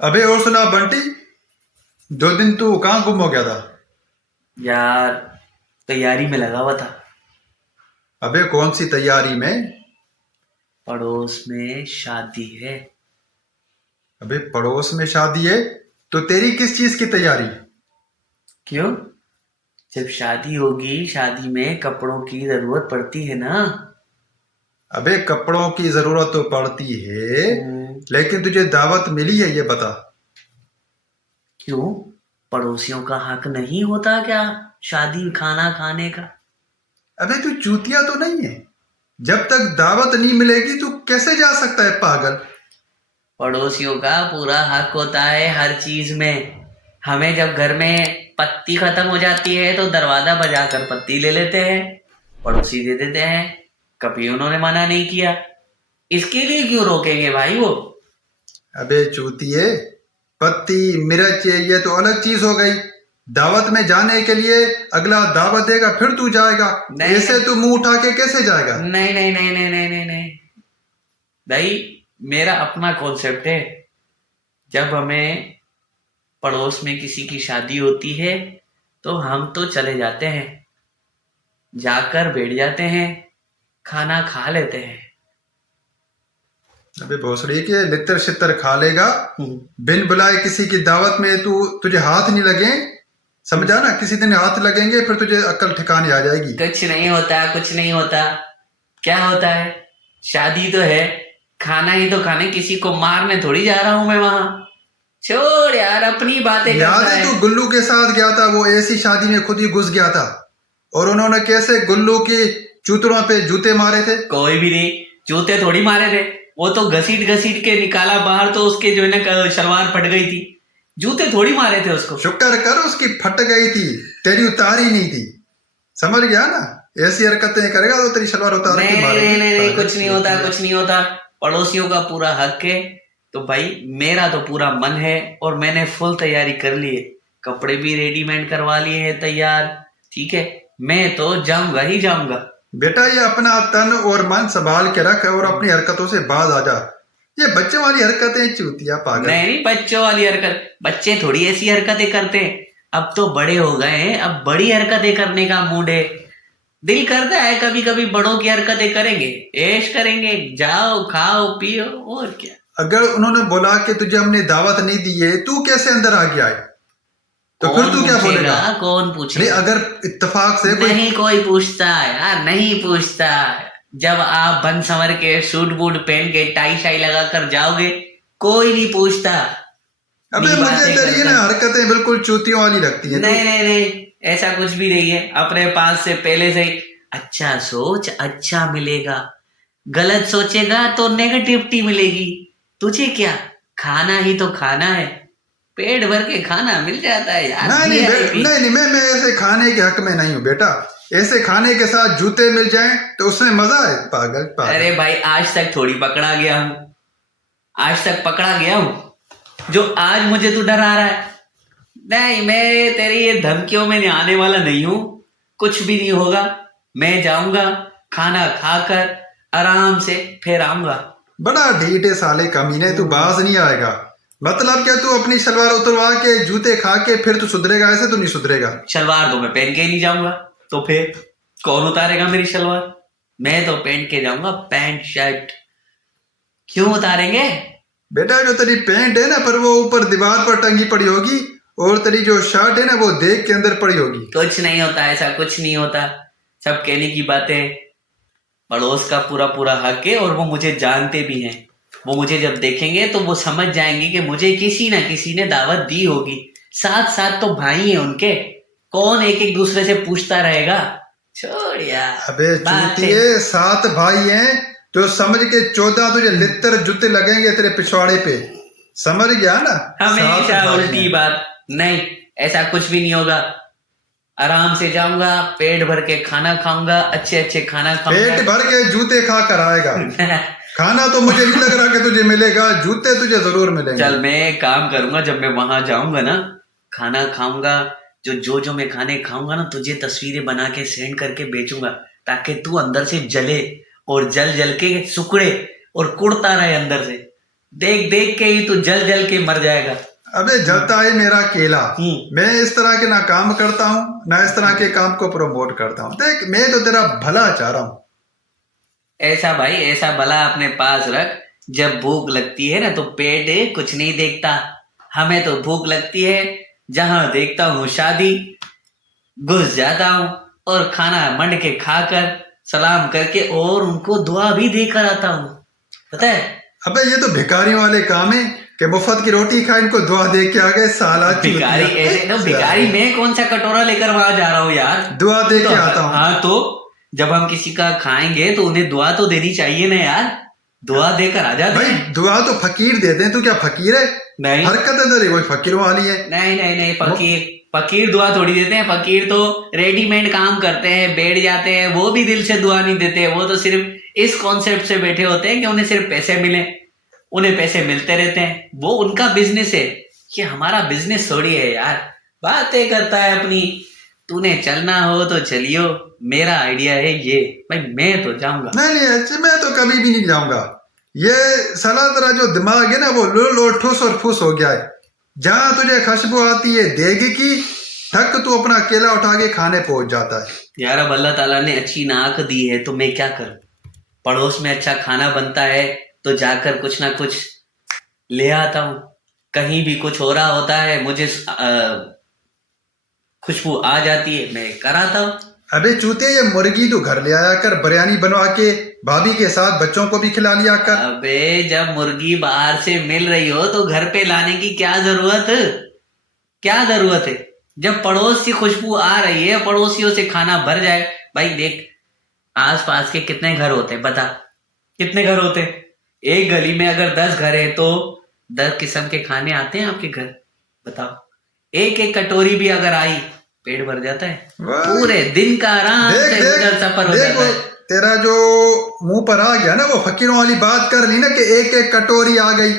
अबे और सुना बंटी। 2 दिन तू कहाँ गुम हो गया था? यार, तैयारी में लगा हुआ था। अबे कौन सी तैयारी में? पड़ोस में शादी है। अबे पड़ोस में शादी है तो तेरी किस चीज की तैयारी? क्यों? जब शादी होगी, शादी में कपड़ों की जरूरत पड़ती है ना। अबे कपड़ों की जरूरत तो पड़ती है, लेकिन तुझे दावत मिली है ये बता। क्यों? पड़ोसियों का हक नहीं होता क्या शादी खाना खाने का? अबे तू चूतिया तो नहीं है? जब तक दावत नहीं मिलेगी तू कैसे जा सकता है पागल? पड़ोसियों का पूरा हक होता है हर चीज में। हमें जब घर में पत्ती खत्म हो जाती है तो दरवाजा बजाकर पत्ती ले लेते हैं, पड़ोसी दे देते हैं। कभी उन्होंने मना नहीं किया। इसके लिए क्यों रोकेंगे भाई वो? अबे चूतिए, पत्ती मिर्च ये तो अलग चीज हो गई। दावत में जाने के लिए अगला दावत देगा फिर तू जाएगा। नहीं ऐसे तू मुंह उठा के कैसे जाएगा? नहीं नहीं नहीं नहीं नहीं नहीं नहीं भाई, मेरा अपना कॉन्सेप्ट है। जब हमें पड़ोस में किसी की शादी होती है तो हम तो चले जाते हैं, जाकर बैठ जाते हैं, खाना खा लेते हैं। अबे भोसड़ी के लितर शितर खा लेगा। बिन बुलाए किसी की दावत में तू तुझे हाथ नहीं लगे, समझा ना? किसी दिन हाथ लगेंगे फिर तुझे अक्ल ठिकाने आ जाएगी। कुछ नहीं होता, कुछ नहीं होता। क्या होता है? शादी तो है, खाना ही तो खाने। किसी को मारने थोड़ी जा रहा हूं मैं वहां। छोड़ यार, अपनी बातें याद करता है है। तू गुल्लू के साथ गया था, वो ऐसी शादी में खुद ही घुस गया था और उन्होंने कैसे गुल्लू की चूतड़ों पे जूते मारे थे। कोई भी नहीं, जूते थोड़ी मारे थे। वो तो घसीट घसीट के निकाला बाहर, तो उसके जो है ना शलवार फट गई थी। जूते थोड़ी मारे थे उसको। शुक्र कर उसकी फट गई थी, तेरी उतारी नहीं थी। समझ गया ना? ऐसी हरकतें करेगा तो तेरी सलवार उतार नहीं के नहीं मारेगी। नहीं नहीं नहीं, पागल कुछ नहीं होता, चूतिया। कुछ नहीं होता। पड़ोसियों का पूरा हक है। तो भाई, मेरा तो पूरा मन है और मैंने फुल तैयारी कर ली है। कपड़े भी रेडीमेड करवा लिए हैं तैयार। ठीक है, मैं तो जाऊंगा ही जाऊंगा। बेटा ये अपना तन और मन संभाल के रख और अपनी हरकतों से बाज आ जा। ये बच्चे वाली हरकतें चूतिया पागल। नहीं नहीं, बच्चों वाली हरकत। बच्चे थोड़ी ऐसी हरकतें करते हैं। अब तो बड़े हो गए हैं, अब बड़ी हरकतें करने का मूड है। दिल करता है कभी कभी बड़ों की हरकतें करेंगे, ऐश करेंगे, जाओ खाओ पियो, और क्या। अगर उन्होंने बोला कि तुझे हमने दावत नहीं दी है, तू कैसे अंदर आ गया है? तो फिर कौन तू क्या बोलेगा? पूछेगा? कौन नहीं पूछेगा? अगर इत्तेफाक से कोई नहीं कोई पूछता यार, नहीं पूछता। जब आप बन संवर के सूट बूट पहन के टाई शाई लगा कर जाओगे, कोई नहीं पूछता। अबे अपनी मुझे बातें तेरी करता ना है। हरकतें बिल्कुल चूतियों वाली लगती है। नहीं नहीं नहीं, ऐसा कुछ भी नहीं है। अपने पास से पहले से ही अच्छा सोच, अच्छा मिलेगा। गलत सोचेगा तो नेगेटिविटी मिलेगी। तुझे क्या, खाना ही तो खाना है। पेट भर के खाना मिल जाता है यार, नहीं नहीं वीआईपी। नहीं नहीं, मैं ऐसे खाने के हक में नहीं हूँ बेटा। ऐसे खाने के साथ जूते मिल जाएं तो उसमें मजा है। पागल पागल। अरे भाई, आज तक थोड़ी पकड़ा गया हूं। आज तक पकड़ा गया हूं जो आज मुझे तू डरा रहा है? नहीं, मैं तेरी ये धमकियों में आने वाला नहीं हूं। कुछ भी नहीं होगा। मैं जाऊंगा, खाना खाकर आराम से फिर आऊंगा। बड़ा ढीठ है साले कमीने, तू बाज नहीं आएगा। मतलब क्या तू अपनी सलवार उतरवा के जूते खा के फिर तू सुधरेगा? ऐसे तो नहीं सुधरेगा। शलवार तो मैं पहन के ही नहीं जाऊंगा। तो फिर कौन उतारेगा मेरी शलवार? मैं तो पहन के जाऊंगा, पैंट शर्ट। क्यों उतारेंगे? बेटा जो तेरी पैंट है ना, पर वो ऊपर दीवार पर टंगी पड़ी होगी और तेरी जो शर्ट है ना वो देख के अंदर पड़ी होगी। कुछ नहीं होता, ऐसा कुछ नहीं होता। सब कहने की बातें। पड़ोस का पूरा पूरा हक है और वो मुझे जानते भी हैं। वो मुझे जब देखेंगे तो वो समझ जाएंगे कि मुझे किसी ना किसी ने दावत दी होगी। साथ साथ तो भाई हैं उनके। कौन एक एक दूसरे से पूछता रहेगा? छोड़ यार अबे बातें। चूतिए, 7 भाई हैं तो समझ के 14 तुझे लित्तर जूते लगेंगे तेरे पिछवाड़े पे। समझ गया ना? 7 हमेशा भाई उल्टी हैं। बात। नहीं, ऐसा कुछ भी नहीं होगा। आराम से जाऊंगा, पेट भर के खाना खाऊंगा, अच्छे अच्छे खाना पेट खाऊंगा। भर के जूते खा कर आएगा। खाना तो मुझे नहीं लग रहा कि तुझे मिलेगा, जूते तुझे जरूर मिलेंगे। चल, मैं एक काम करूंगा, जब मैं वहां जाऊंगा ना, खाना खाऊंगा। जो मैं खाने खाऊंगा ना, तुझे तस्वीरें बना के सेंड करके भेजूंगा, ताकि तू अंदर से जले और जल जल के सुकड़े और कुड़ता रहे अंदर से। देख देख के ही तू जल जल के मर जाएगा। अबे जलता है मेरा केला। मैं इस तरह के ना काम करता हूँ ना इस तरह के काम को प्रमोट करता हूँ। देख मैं तो तेरा भला चाह रहा हूँ। ऐसा भाई, ऐसा भला अपने पास रख। जब भूख लगती है ना तो पेट कुछ नहीं देखता। हमें तो भूख लगती है, जहां देखता हूँ शादी, घुस जाता हूँ और खाना मंड के खाकर सलाम करके और उनको दुआ भी देकर आता हूँ, पता है। अबे ये तो भिखारियों वाले काम है कि मुफ्त की रोटी खाए इनको दुआ दे के आ गए साला। भिखारी ऐसे ना, भिखारी मैं कौन सा कटोरा लेकर वहां जा रहा हूँ यार, दुआ दे तो के आता हूँ। हाँ तो जब हम किसी का खाएंगे तो उन्हें दुआ तो देनी चाहिए ना यार, दुआ देकर आ जाते भाई हैं। दुआ तो फकीर देते हैं। तू क्या फकीर है? नहीं हरकत है तेरी वही फकीरों वाली है। नहीं नहीं नहीं, फकीर दुआ थोड़ी देते हैं। फकीर तो रेडीमेड काम करते हैं, बैठ जाते हैं, वो भी दिल से दुआ नहीं देते। वो तो सिर्फ इस कॉन्सेप्ट से बैठे होते हैं कि उन्हें सिर्फ पैसे मिले, उन्हें पैसे मिलते रहते हैं, वो उनका बिजनेस है। ये हमारा बिजनेस थोड़ी है यार। बातें करता है अपनी। तूने चलना हो तो चलियो, मेरा आइडिया है ये। भाई मैं तो जाऊंगा। नहीं नहीं अच्छे, मैं तो कभी भी नहीं जाऊंगा। ये साला तेरा जो दिमाग है ना वो लो ठुस और फुस हो गया है। जहां तुझे खुशबू आती है देगी की, थक तू अपना केला उठा के खाने पहुंच जाता है। यार अब अल्लाह ताला ने अच्छी नाक दी है तो मैं क्या करूं। पड़ोस में अच्छा खाना बनता है तो जाकर कुछ ना कुछ ले आता हूं। कहीं भी कुछ हो रहा होता है, मुझे खुशबू आ जाती है, मैं कराता हूं। अबे चूते, ये मुर्गी तो घर ले आया कर, बिरयानी बनवा के भाभी के साथ बच्चों को भी खिला लिया कर। अबे जब मुर्गी बाहर से मिल रही हो तो घर पे लाने की क्या जरूरत है। जब पड़ोस की खुशबू आ रही है, पड़ोसियों से खाना भर जाए। भाई देख आस पास के कितने घर होते हैं, बता कितने घर होते हैं। एक गली में अगर 10 घर है तो 10 किस्म के खाने आते हैं आपके घर, बताओ। एक एक कटोरी भी अगर आई, पेट भर जाता है। पूरे दिन का आराम से गुजर सफर हो जाता है। तेरा जो मुंह पर आ गया ना वो फकीरों वाली बात कर ली ना कि एक एक कटोरी आ गई,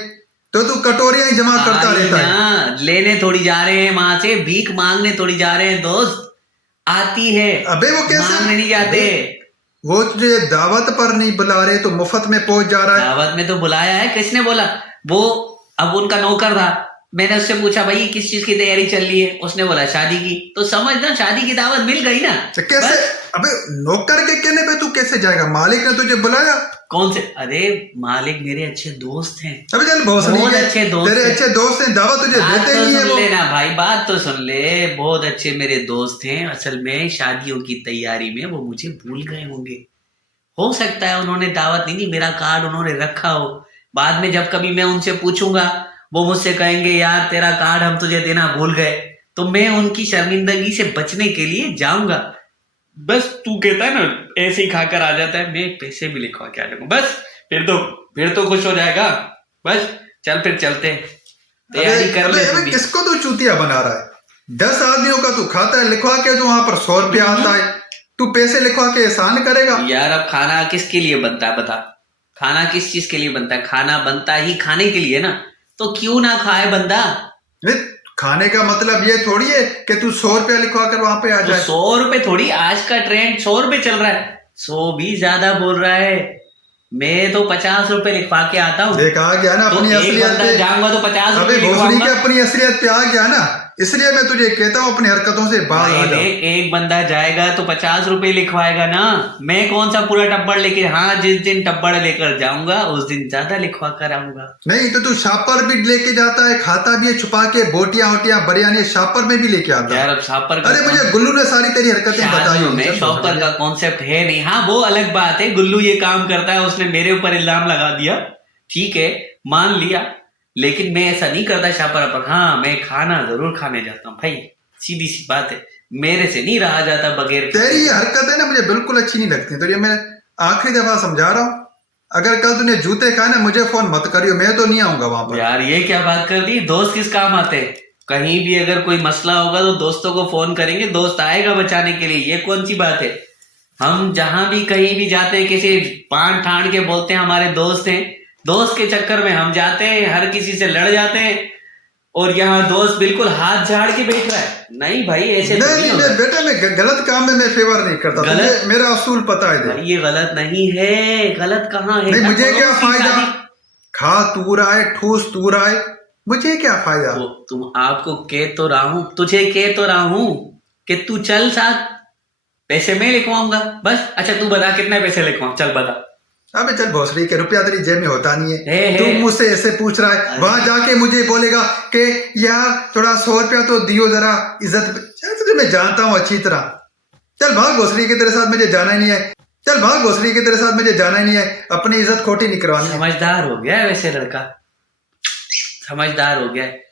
तो तू कटोरियां ही जमा करता रहता है। लेने थोड़ी जा रहे हैं वहां से, भीख मांगने थोड़ी जा रहे हैं दोस्त। आती है। अबे वो कैसे मांगने नहीं जाते। वो तुझे दावत पर नहीं बुला रहे तो मुफ्त में पहुंच जा रहा है। दावत में तो बुलाया है, किसने बोला। वो अब उनका नौकर था, मैंने उससे पूछा भाई किस चीज की तैयारी चल रही है, उसने बोला शादी की। तो समझना शादी की दावत मिल गई ना। तो कैसे? अबे नौकर के कहने पे तू कैसे जाएगा? मालिक ने तुझे बुलाया। कौन से? अरे मालिक मेरे अच्छे दोस्त हैं। अबे चल बहुत अच्छे दोस्त, तेरे अच्छे दोस्त हैं, दावत तुझे देते ही है वो। लेना भाई, बात तो सुन ले। बहुत अच्छे मेरे दोस्त हैं। असल में शादियों की तैयारी में वो मुझे भूल गए होंगे। हो सकता है उन्होंने दावत नहीं दी, मेरा कार्ड उन्होंने रखा हो। बाद में जब कभी मैं उनसे पूछूंगा वो मुझसे कहेंगे यार तेरा कार्ड हम तुझे देना भूल गए, तो मैं उनकी शर्मिंदगी से बचने के लिए जाऊंगा। बस तू कहता है ना ऐसे ही खाकर आ जाता है, मैं पैसे भी लिखवा के आ जाऊंगा। बस फिर तो खुश हो जाएगा। बस चल फिर चलते हैं, तैयारी कर ले। अबे किसको तू चूतिया बना रहा है? 10 आदमियों का तू खाता है, लिखवा के तो वहां पर 100 रुपया आता है, तू पैसे लिखवा के एहसान करेगा? यार अब खाना किसके लिए बनता है बता। खाना किस चीज के लिए बनता है? खाना बनता ही खाने के लिए ना, तो क्यों ना खाए बंदा। खाने का मतलब ये थोड़ी है कि तू 100 रुपया लिखवा कर वहां पे आ जाए। 100 रुपए थोड़ी, आज का ट्रेंड 100 रुपए चल रहा है। 100 भी ज्यादा बोल रहा है। मैं तो 50 रुपए लिखवा के आता हूँ। देखा गया ना अपनी असलियत पे। जाऊंगा तो 50 रुपए भोसड़ी के अपनी असलियत पे आ गया ना, इसलिए मैं तुझे कहता हूँ अपनी हरकतों से बाहर आ जा। एक बंदा जाएगा तो 50 रुपए लिखवाएगा ना। मैं कौन सा पूरा टब्बड़ लेके, हाँ जिस दिन टब्बड़ लेकर जाऊंगा उस दिन ज्यादा लिखवा कर आऊंगा। नहीं तो तू शापर भी लेके जाता है, खाता भी है छुपा के, बोटियां वोटियां बिरयानी शापर में भी लेके आता है। यार अब शापर, अरे मुझे गुल्लू ने सारी तेरी हरकतें बताई हैं। शॉपर का कॉन्सेप्ट है नहीं। हाँ वो अलग बात है, गुल्लू ये काम करता है, उसने मेरे ऊपर इल्जाम लगा दिया, ठीक है मान लिया, लेकिन मैं ऐसा नहीं करता शापर पर। हाँ मैं खाना जरूर खाने जाता हूँ भाई, सीधी सी बात है, मेरे से नहीं रहा जाता बगैर। तेरी ये हरकत है ना मुझे बिल्कुल अच्छी नहीं लगती। तो ये मैं आखिरी दफा समझा रहा हूँ, अगर कल तूने जूते खाए ना मुझे फोन मत करियो, मैं तो नहीं आऊंगा वहां पर। यार ये क्या बात कर दी, दोस्त किस काम आते हैं। कहीं भी अगर कोई मसला होगा तो दोस्तों को फोन करेंगे, दोस्त आएगा बचाने के लिए, ये कौन सी बात है। हम जहां भी कहीं भी जाते हैं किसी पान ठान के बोलते हैं हमारे दोस्त हैं, दोस्त के चक्कर में हम जाते हैं, हर किसी से लड़ जाते हैं, और यहाँ दोस्त बिल्कुल हाथ झाड़ के बैठ रहा है। नहीं भाई ऐसे नहीं बेटा, मैं गलत काम में मैं फेवर नहीं करता। गलत, मेरा असूल पता है। ये गलत नहीं है। गलत कहाँ है? नहीं मुझे क्या फायदा, खा तू रहा है, ठूस तू रहा है, मुझे क्या फायदा। तो तुम आपको कह तो रहा हूं, तुझे कह तो रहा हूं कि तू चल साथ, पैसे मैं लिखवाऊंगा बस। अच्छा तू बता कितने पैसे लिखवाऊं, चल बता। अबे चल भोसड़ी के, रुपया तेरी जेब में होता नहीं है। हे। तू मुझसे ऐसे पूछ रहा है, वहां जाके मुझे बोलेगा कि यार थोड़ा 100 रुपया तो दियो जरा इज्जत। चल तुझे मैं जानता हूँ अच्छी तरह। चल भाग भोसड़ी के, तेरे साथ मुझे जाना ही नहीं है। चल भाग भोसड़ी के, तेरे साथ मुझे जाना ही नहीं है। अपनी इज्जत खोटी नहीं करवानी है। समझदार हो गया है वैसे लड़का, समझदार हो गया है।